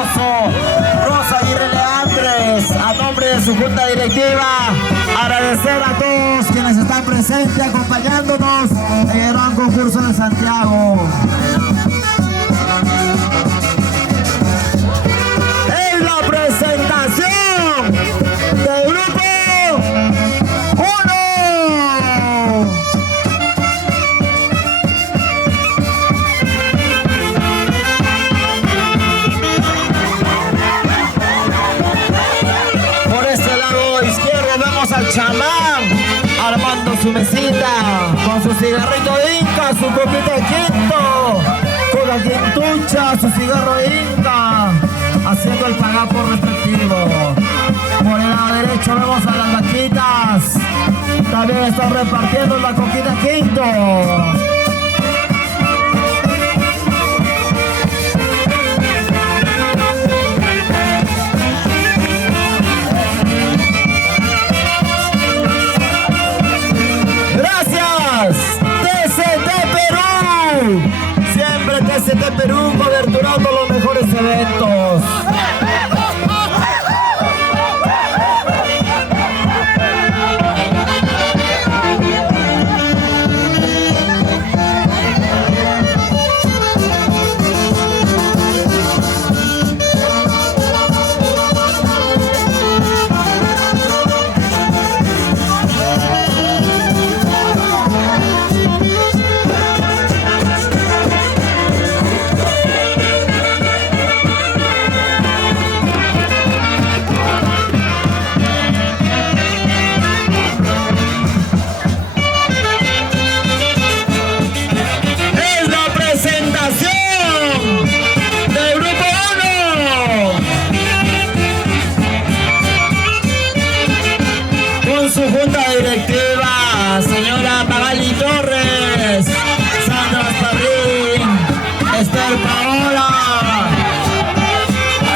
hermoso Rosa Aguirre Leandres, a nombre de su junta directiva, agradecer a todos quienes están presentes acompañándonos en el gran concurso de Santiago. En la presentación del grupo 1. Por este lado izquierdo vemos al chamán armando su mesita con su cigarrito de Inca, su copita de quinto, con la quintucha, su cigarro de Inca, haciendo el pagapo respectivo. Por el lado derecho vemos a las vaquitas, también están repartiendo la coquita quinto. Siempre TCT Perú coberturando los mejores eventos. Su junta directiva, señora Magali Torres, Sandra Parrín, Esther Paola,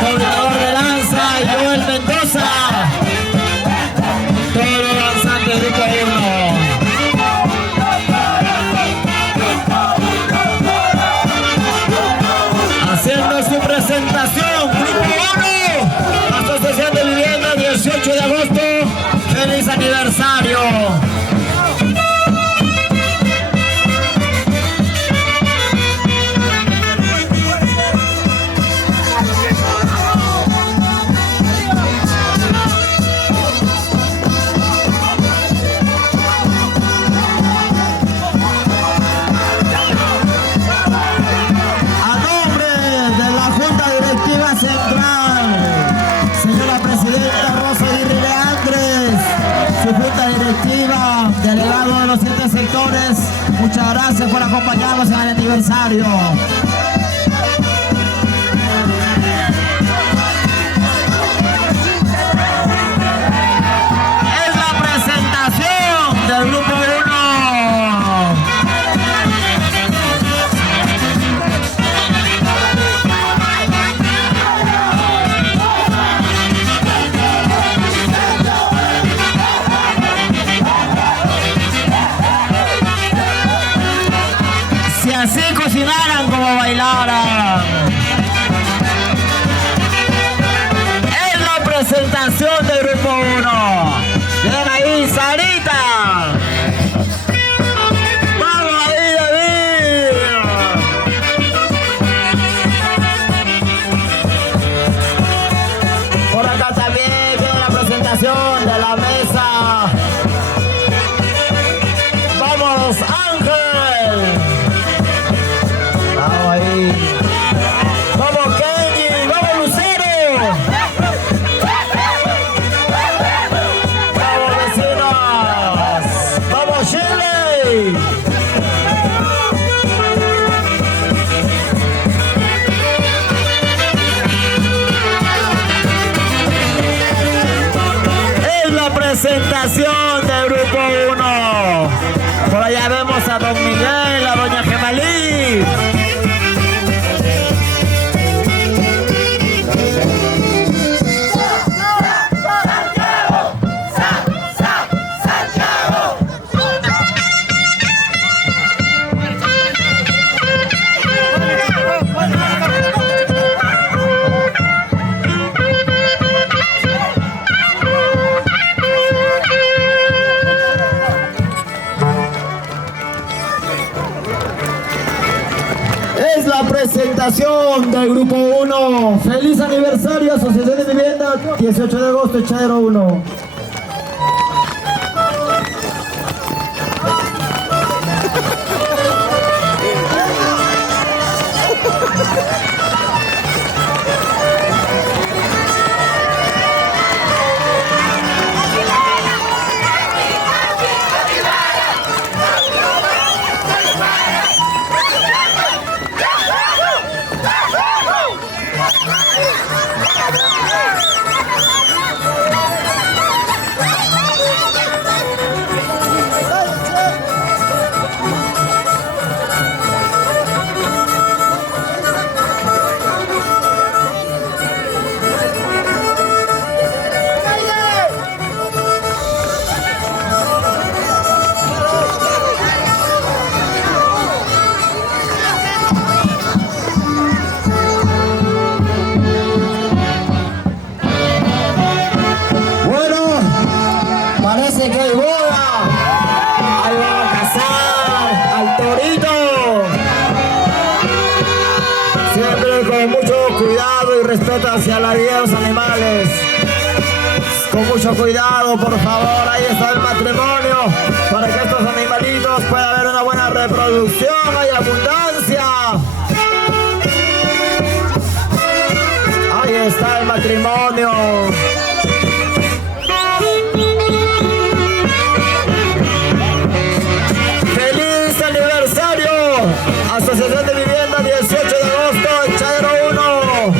coordinador de danza, Joel Mendoza, todos los danzantes de Grupo 1. Haciendo su presentación, Grupo 1, Asociación de Vivienda, 18 de agosto. ¡Feliz aniversario! A nombre de la Junta Directiva Central, señora Presidenta Rosa Aguirre Leandres, su junta directiva, delegado de los 7 sectores, muchas gracias por acompañarnos en el aniversario. Es la presentación del Grupo 1. Así cocinaran como bailaran. Es la presentación del Grupo 1. Ven ahí, Sarita. Vamos ahí, David. Por acá también viene la presentación de la mesa. Vamos, Ángel. Vamos ahí. Vamos Kenny, vamos Lucero. Vamos vecinos. Vamos Shirley. Es la presentación del Grupo 1. Por allá vemos a don Miguel, a doña Gemalí. presentación del Grupo 1. ¡Feliz aniversario, Asociación de Vivienda, 18 de agosto, Echadero 1! Parece que hay boda. Ahí van a casar al torito. Siempre con mucho cuidado y respeto hacia la vida de los animales. Con mucho cuidado, por favor. Ahí está el matrimonio. Para que estos animalitos pueda haber una buena reproducción. Hay abundancia. Ahí está el matrimonio. Asociación de Vivienda, 18 de agosto, Echadero 1.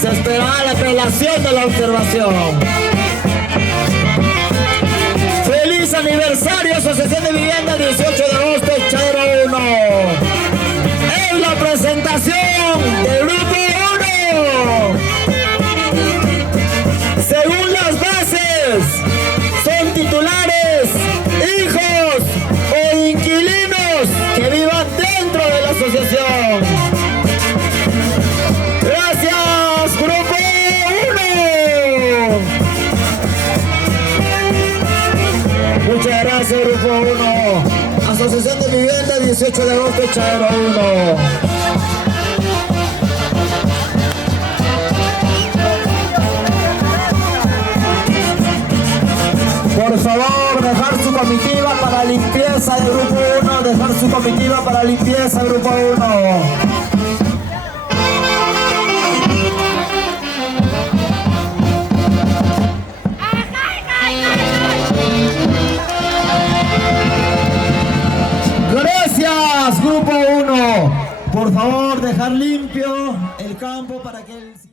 Se esperará la apelación de la observación. ¡Feliz aniversario, Asociación de Vivienda, 18 de agosto, Echadero 1! Es la presentación del Grupo 1. Según las bases, son titulares, hijos o inquilinos que vivan dentro de la asociación. Muchas gracias, Grupo 1. Asociación de Vivienda, 18 de agosto, Echadero 1. Por favor, dejar su comitiva para limpieza del Grupo 1. Dejar su comitiva para limpieza, Grupo 1. Gracias, Grupo 1. Por favor, dejar limpio el campo para que el...